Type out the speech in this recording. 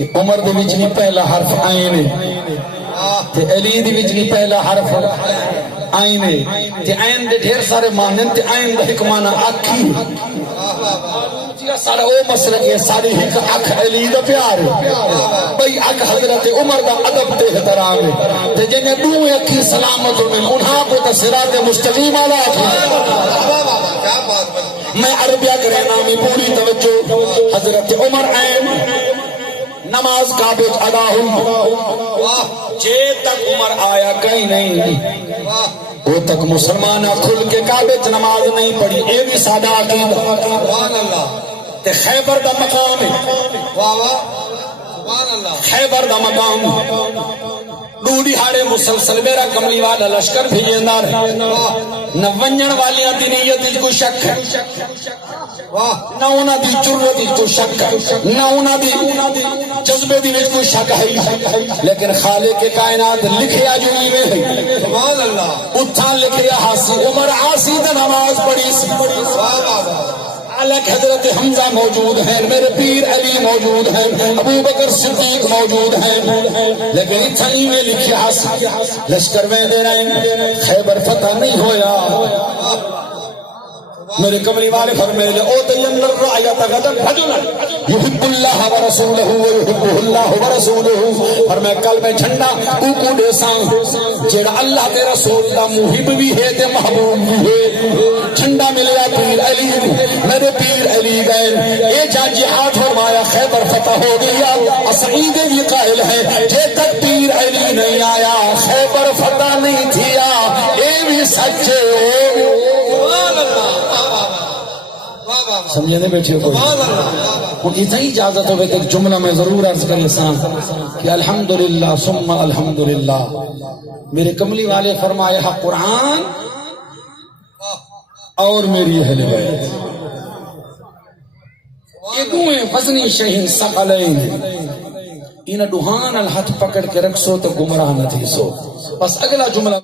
کہ عمر دے وچ نہیں پہلا حرف عین ہے تے علی دے وچ نہیں پہلا حرف عین ہے تے عین دے ڈھیر سارے معنی تے عین دا ایک معنی اکھی سارا او مسلک ہے ساری ایک اکھ علی دا پیار ہے بھئی اکھ حضرت عمر دا ادب تے احترام ہے تے جنہیں دو اکھی سلامت من انہاں کو تا صراط مستقیم آلا میں عربیہ کرے نامی پوری توجہ حضرت عمر عین نماز کعبے ادا ہوئی جے تک عمر آیا کہیں نہیں وہ تک مسلمانہ کھل کے کعبے نماز نہیں پڑھی اے بھی سادہ عقیدہ تے خیبر دا مقام ہے خیبر دا مقام ڈوڑی ہاڑے مسلسل میرا کملی والا لشکر بھیجندہ رہے نہ ونجن والیاں دی نیت کوئی شک ہے نہ انہاں دی جرت دی کوئی شک ہے نہ انہاں دی جذبے دی وچ کوئی شک ہے لیکن خالق کائنات لکھیا جو میں ہے سبحان اللہ اتھا لکھیا حاصل عمر عاصی دا نماز پڑھی سی الگ حضرت حمزہ موجود ہیں میرے پیر علی موجود ہیں ابو بکر صدیق موجود ہیں لیکن اتھا ہی میں لکھیا حاصل لشکر میں دے رہے ہیں خیبر فتح نہیں ہویا میرے کمری والے فرمائے لے او تین الرعیت غدن رجلا یحب اللہ ورسولہ ویحبہ اللہ ورسولہ فرمائے کل میں جھنڈا کوکو دے سان جیڑا اللہ دے رسول دا محب بھی ہے تے محبوب بھی ہے جھنڈا ملیا پیر علی میرے پیر علی گئے اے جا جہاد فرمایا خیبر فتح ہو گیا اسعید بھی قائل ہے جے تک پیر علی نہیں آیا خیبر فتح نہیں تھیا اے بھی سچے ہو سمجھنے بیٹھے کوئی وہ اتنا ہی اجازت ہوئے کہ ایک جملہ میں ضرور عرض کر لسان کہ الحمدللہ ثم الحمدللہ میرے کملی والے فرمایا قرآن اور میری اہل بیت یہ دوئیں وزنی شہین ثقلین انہیں ڈوہان الہتھ پکڑ کے رکھ سو تو گمراہ نہ تھی سو بس اگلا جملہ